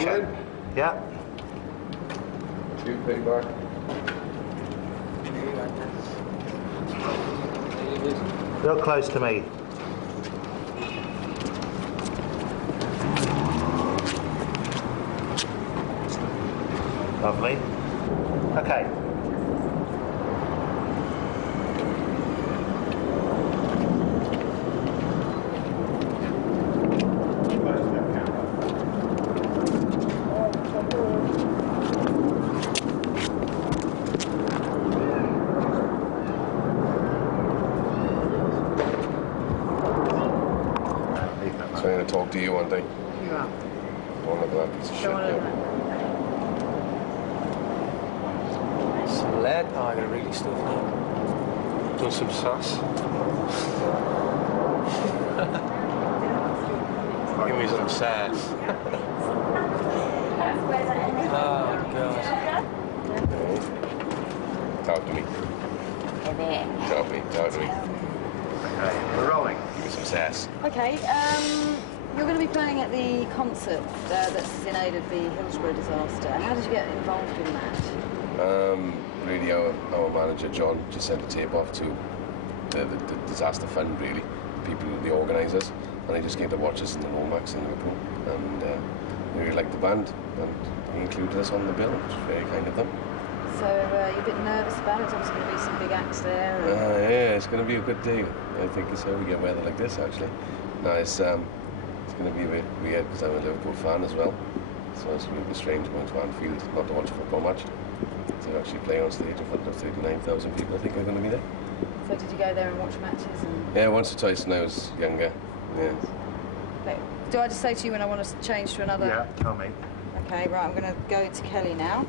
Check. Yeah. Shoot, big bar. Real close to me. Lovely. Okay. So I'm going to talk to you one day. You are. Don't look at that piece of shit. Don't want to Some lead. Oh, I got really stuff now. Done some sass. Give me some sass. Oh, God. Talk to me. Talk to me. Talk to me. Okay, we're rolling. Give me some sass. Okay, you're going to be playing at the concert that's in aid of the Hillsborough disaster. How did you get involved in that? Really, our manager, John, just sent a tape off to the disaster fund, really, people, the organisers, and they just came to watch us in the Lomax in Liverpool, and we really liked the band, and he included us on the bill, which was very kind of them. So you're a bit nervous about it? There's obviously going to be some big acts there. And... Yeah, it's going to be a good day. I think it's how we get weather like this, actually. No, it's going to be a bit weird because I'm a Liverpool fan as well, so it's going to be strange going to Anfield not to watch a football match. To actually play on stage in front of 39,000 people, I think are going to be there. So did you go there and watch matches? And... Yeah, once or twice when I was younger. Yeah. Okay. Do I just say to you when I want to change to another? Yeah, tell me. Okay, right, I'm going to go to Kelly now.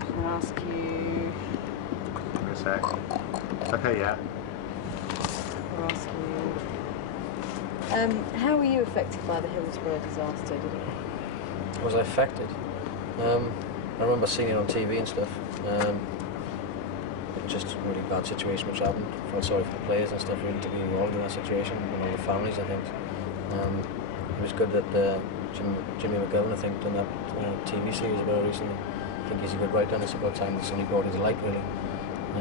And ask you... Give me a sec. Okay, yeah. I'll ask you... how were you affected by the Hillsborough disaster? Was I affected? I remember seeing it on TV and stuff. Just a really bad situation which happened. Felt sorry for the players and stuff really to be involved in that situation, and all the families, I think. It was good that Jimmy McGowan, I think, done that TV series about it recently. I think he's a good writer, and it's about time that somebody brought it to light, really. I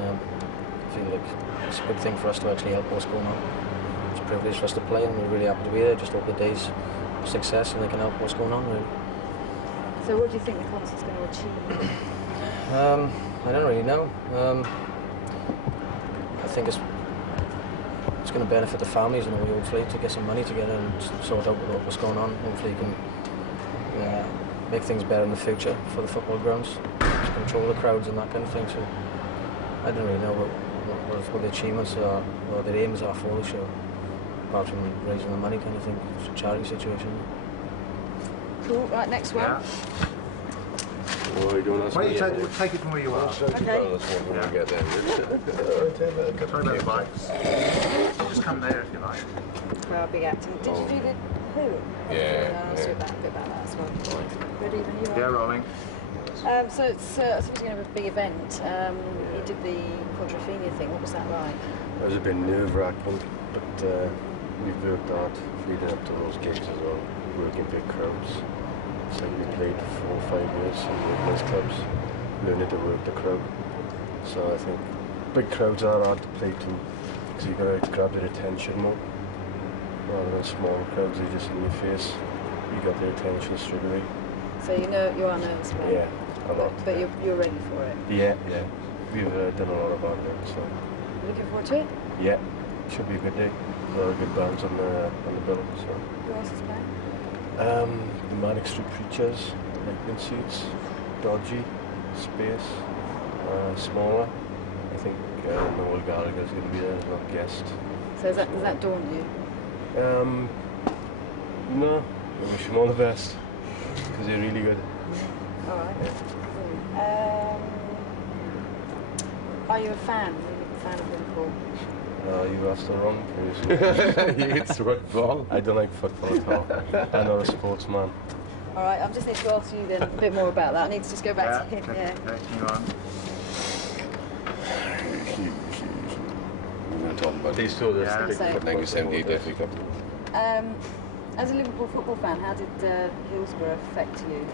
feel like it's a good thing for us to actually help what's going on. It's a privilege for us to play, and we're really happy to be there. Just hope the day's success and they can help what's going on, really. So what do you think the concert's going to achieve? I don't really know. I think it's going to benefit the families, and hopefully to get some money together and sort out what's going on. Hopefully you can make things better in the future for the football grounds, to control the crowds and that kind of thing. So I don't really know what the achievements are or the aims are for the show, apart from raising the money kind of thing. It's a charity situation. Cool. Right, next one. Yeah. What are you doing? Why don't you take it from where you are? Okay. When we get there. Sorry about the bikes. Just come there if you like. Well, big acting. Did you do the Who? Yeah. I'll say a bit about that as well. Ready when you are? Yeah, rolling. So it's obviously going to be a big event. You did the Quadrophenia thing. What was that like? It was a bit nerve-wracking, but we've worked hard leading up to those gigs as well, working big crowds. It's like we played 4 or 5 years in those clubs, learning to work the crowd. So I think big crowds are hard to play to, because you've got to grab their attention more. Rather than small crowds, they're just in your face. You got their attention straight away. So you are nervous about it? Yeah, a lot. But you're ready for it? Yeah. We've done a lot about it, so... Looking forward to it? Yeah, should be a good day. A lot of good bands on the bill, so... Who else is playing? The Manic Street Preachers, Lightning Seeds, Dodgy, Space, Smaller. I think Noel Gallagher's going to be there as a guest. So does that daunt you? No, I wish them all the best, because they're really good. All right. Yeah. Are you a fan? Are you a fan of Liverpool? You asked the wrong person. It's football. I don't like football at all. I'm not a sportsman. All right, I just need to ask you then a bit more about that. I need to just go back to him. Okay, continue on. We're going to talk about These two, Yeah. the 1978 FA Cup. As a Liverpool football fan, how did Hillsborough affect you?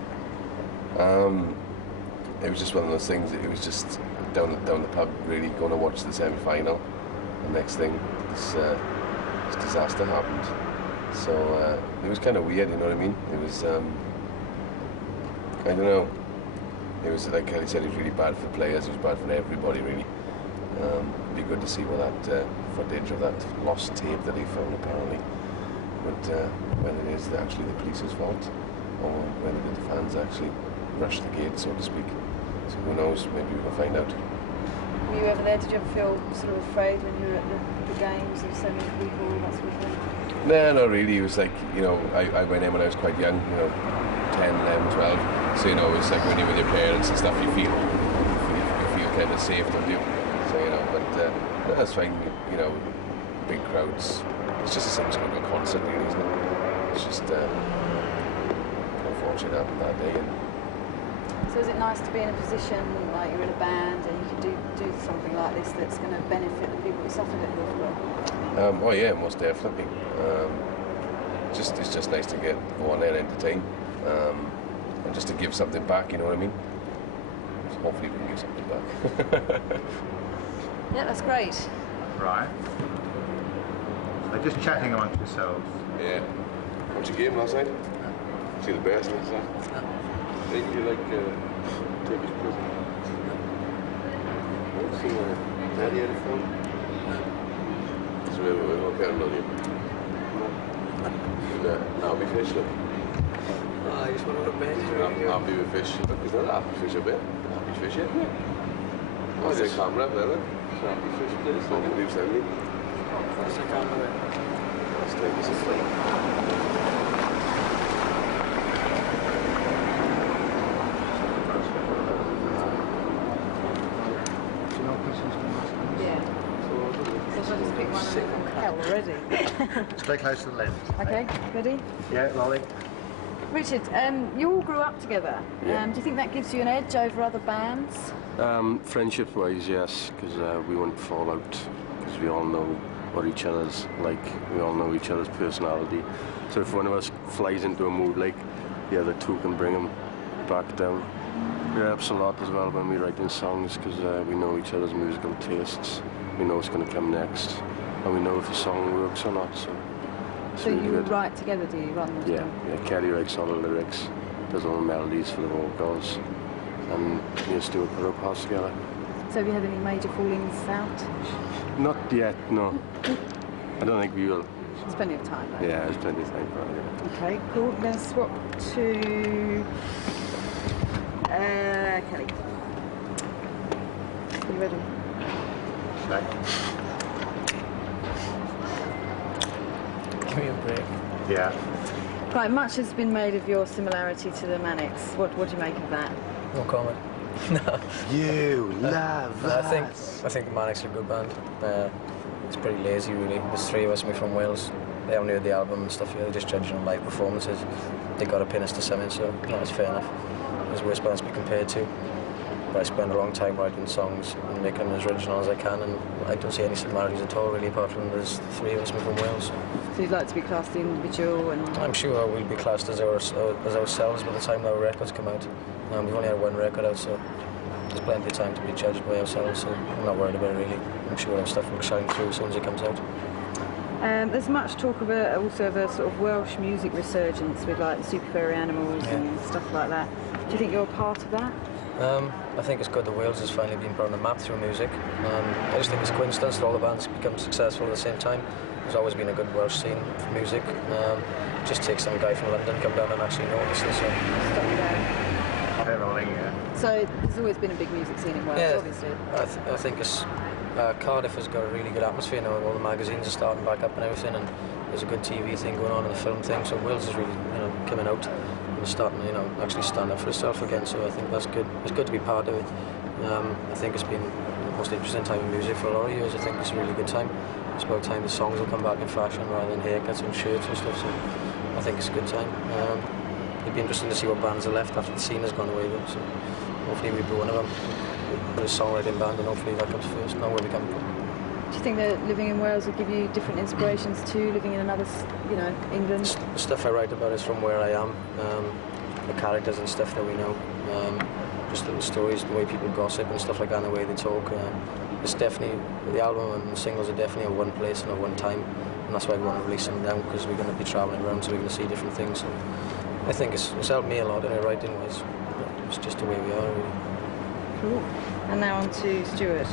It was just one of those things. It was just down the pub, really going to watch the semi-final. The next thing, this disaster happened. So it was kind of weird, you know what I mean? It was, I don't know. It was, like Kelly said, it was really bad for the players. It was bad for everybody, really. It'd be good to see that footage of that lost tape that he found, apparently. But whether it is actually the police's fault, or whether the fans actually rushed the gate, so to speak. So who knows? Maybe we'll find out. Were you ever there? Did you ever feel sort of afraid when you were at the games of so many people, that sort of thing? No, not really. It was like, you know, I went in when I was quite young, you know, 10, 11, 12. So, you know, it's like when you're with your parents and stuff, you feel kind of safe, don't you? So, you know, but no, that's fine, you know, big crowds. It's just the same as going to a concert, really, isn't it? It's just unfortunate it happened that day. So is it nice to be in a position like you're in a band and you can do something like this that's going to benefit the people who suffered at Hillsborough? Oh yeah, most definitely. It's just nice to go on there and entertain, and just to give something back. You know what I mean? So hopefully we can give something back. Yeah, that's great. Right. So just chatting amongst yourselves. Yeah. Watch your game last night? See the best last night? Did you like Turkish prison? See Daddy had a film? So we were counting on you. Now be fish, look. Oh, you just want to look behind you. Happy with fish. Look, is that happy fish up there? Happy fish, yeah? Oh, there's a camera up there, look. Happy fish, please. Don't believe something. That's the camera. Let's take this asleep. Yeah. So shall I just pick one and hell already? It's very close to the lens. Okay, ready? Yeah, Lolly. Richard, you all grew up together. Yeah. Do you think that gives you an edge over other bands? Friendship-wise, yes, because we won't fall out, because we all know what each other's like. We all know each other's personality. So if one of us flies into a mood, like, the other two can bring them back down. It helps a lot as well when we're writing songs, because we know each other's musical tastes. We know what's going to come next, and we know if a song works or not. So it's So really you good. write together, do you, rather than Yeah, Kelly writes all the lyrics, does all the melodies for the vocals, and me and Stuart put our parts together. So have you had any major fallings out? Not yet, no. I don't think we will. There's plenty of time, though. Yeah, there's plenty of time for it. Okay, cool. I'm going to swap to Kelly. You ready? Okay. Give me a break. Yeah. Right, much has been made of your similarity to the Manics. What do you make of that? No comment. No. You love I think the Manics are a good band. It's pretty lazy, really. There's three of us, we're from Wales. They haven't heard the album and stuff yet. They're just judging on live performances. They got to pin us to something, so no, it's fair enough. There's worse bands to be compared to. But I spend a long time writing songs and making them as original as I can, and I don't see any similarities at all, really, apart from there's three of us, we're from Wales. So you'd like to be classed individual and... I'm sure we'll be classed as ourselves by the time our records come out. We've only had one record out, so there's plenty of time to be judged by ourselves, so I'm not worried about it, really. I'm sure our stuff will shine through as soon as it comes out. There's much talk of also of a sort of Welsh music resurgence with like the Super Furry Animals and stuff like that. Do you think you're a part of that? I think it's good that Wales has finally been put on the map through music. I just think it's a coincidence that all the bands become successful at the same time. There's always been a good Welsh scene for music. Just take some guy from London, come down and actually notice this. Stop there. They're rolling, yeah. So there's always been a big music scene in Wales, Yeah, obviously. I think it's, Cardiff has got a really good atmosphere now. All the magazines are starting back up and everything, and there's a good TV thing going on and the film thing. So Wales is really, coming out and starting, actually stand up for itself again. So I think that's good. It's good to be part of it. I think it's been the most interesting time in music for a lot of years. I think it's a really good time. It's about time the songs will come back in fashion rather than haircuts and shirts and stuff. So I think it's a good time. It'd be interesting to see what bands are left after the scene has gone away though. So hopefully we'll be one of them. We're a songwriting band and hopefully that comes first, not where we come from. Do you you think that living in Wales will give you different inspirations to living in another, you know, England? Stuff I write about is from where I am, the characters and stuff that we know, just little stories, the way people gossip and stuff like that, and the way they talk. It's definitely, the album and the singles are definitely at one place and at one time, and that's why we want to release them down, because we're going to be travelling around, so we're going to see different things. So I think it's helped me a lot in writing wise. It's just the way we are, really. Cool. And now on to Stuart.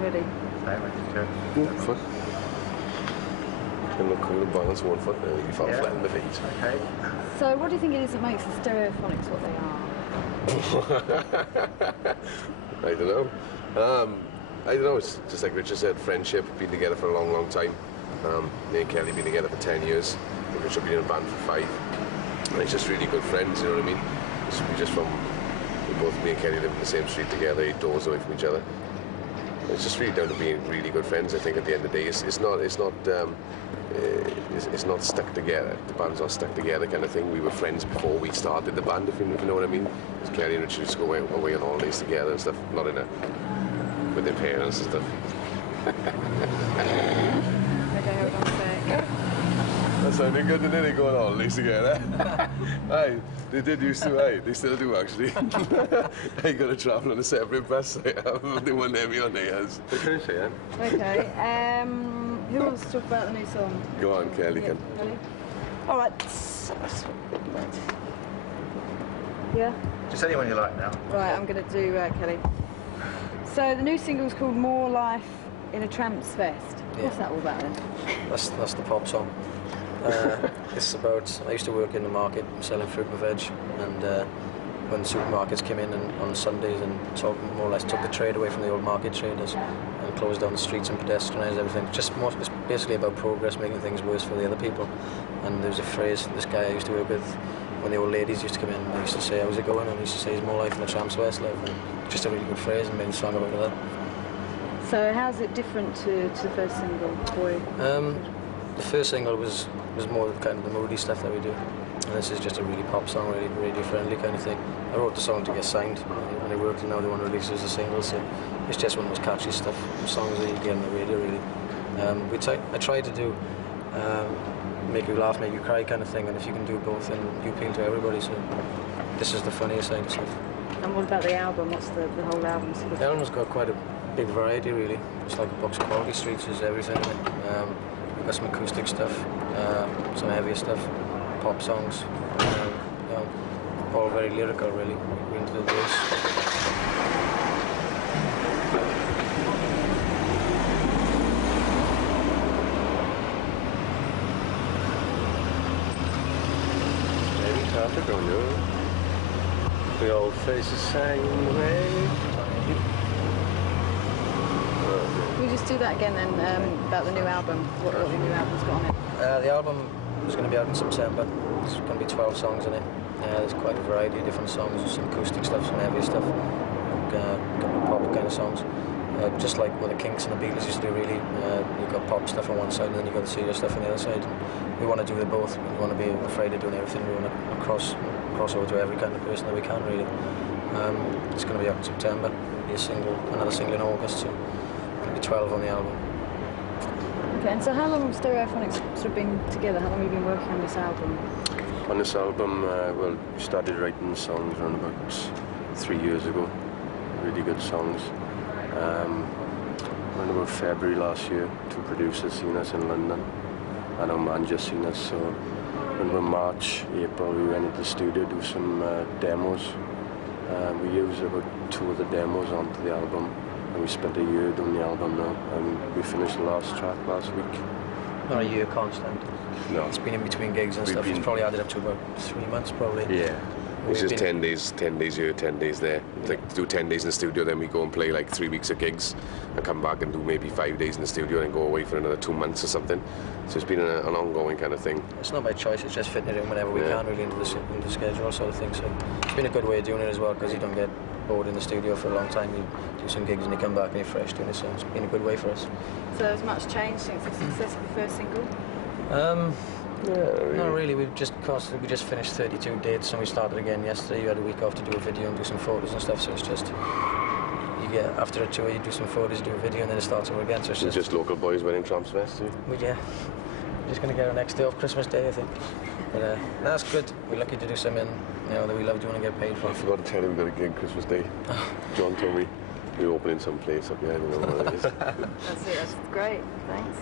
Ready? Foot. And look cool and balance one foot and you fall flat in the feet. Okay. So what do you think it is that makes the Stereophonics what they are? I don't know. I don't know, it's just like Richard said, friendship, been together for a long, long time. Me and Kelly been together for 10 years. Richard been in a band for 5. And it's just really good friends, you know what I mean? Me and Kelly live in the same street together, 8 doors away from each other. It's just really down to being really good friends. I think at the end of the day, it's not stuck together. The band's not stuck together kind of thing. We were friends before we started the band, if you know what I mean. Because Kelly and Richard used to go away on holidays together and stuff, not with their parents and stuff. Okay, hold on a sec. That sounded good, didn't it? They go on holidays together. Aye, they did used to, aye. They still do, actually. I got to travel on a separate bus. They won't let me on theirs. What can I say, Anne? Okay, who wants to talk about the new song? Go on, Kelly. Yeah, Kelly? All right. Yeah? Just anyone you like now. Right, I'm going to do Kelly. So the new single's called More Life in a Tramps Vest. Yeah. What's that all about then? That's the pop song. It's about, I used to work in the market selling fruit and veg, and when supermarkets came in on Sundays and more or less took the trade away from the old market traders and closed down the streets and pedestrianised everything. It's basically about progress, making things worse for the other people. And there's a phrase this guy I used to work with, when the old ladies used to come in, I used to say, "How's it going?" And he used to say, "It's more life in a tramp's vest, love." And just a really good phrase, and made a song about that. So how's it different to the first single, Boy? The first single was more kind of the moody stuff that we do, and this is just a really pop song, really radio friendly kind of thing. I wrote the song to get signed, and it worked, and now they want to release it as a single, so it's just one of those catchy songs that you get on the radio, really. I tried to do make you laugh, make you cry kind of thing, and if you can do both, then you appeal to everybody, so this is the funniest side of stuff. And what about the album? What's the whole album sort of? The album's got quite a big variety, really. It's like a box of quality streets, there's everything. We've got some acoustic stuff, some heavier stuff, pop songs, all very lyrical, really. We're into the bass. Traffic on you. We all face the same way. Can we just do that again then, about the new album? What the new album's got on it? The album is going to be out in September. There's going to be 12 songs in it. There's quite a variety of different songs, some acoustic stuff, some heavier stuff, a couple of pop kind of songs. Just like what the Kinks and the Beatles used to do, really. You've got pop stuff on one side and then you've got the serious stuff on the other side. We want to do it both. We want to be afraid of doing everything. We want to cross over to every kind of person that we can, really. It's going to be out in September. Be a single, another single in August. So it'll be 12 on the album. Okay, and so how long have Stereophonics sort of been together? How long have you been working on this album? On this album, well, we started writing songs around about 3 years ago. Really good songs. Around about February last year, 2 producers seen us in London, and our man just seen us. So when we're March, April, we went into the studio to do some demos. We used about 2 of the demos onto the album, and we spent a year doing the album now, and we finished the last track last week. Not a year constant. No. It's been in between gigs and stuff. It's probably added up to about 3 months, probably. Yeah. It's just 10 days here, 10 days there. It's like do 10 days in the studio, then we go and play like 3 weeks of gigs, and come back and do maybe 5 days in the studio, and go away for another 2 months or something. So it's been an ongoing kind of thing. It's not by choice. It's just fitting it in whenever we can, really, into the schedule sort of thing. So it's been a good way of doing it as well, because you don't get bored in the studio for a long time. You do some gigs and you come back and you're fresh doing it. So it's been a good way for us. So has much changed since the success of the first single? Yeah, really. No, really. We just finished 32 dates, and we started again yesterday. You had a week off to do a video and do some photos and stuff. So it's just you get after a tour, you do some photos, do a video, and then it starts over again. So it's just local boys wearing Tramps vests, too. Yeah. Just going to get our next day off Christmas Day, I think. But that's good. We're lucky to do something, that we love doing and get paid for. I forgot to tell you we got a gig Christmas Day. John told me we're opening some place up here. I don't know what it is. That's it. That's great. Thanks.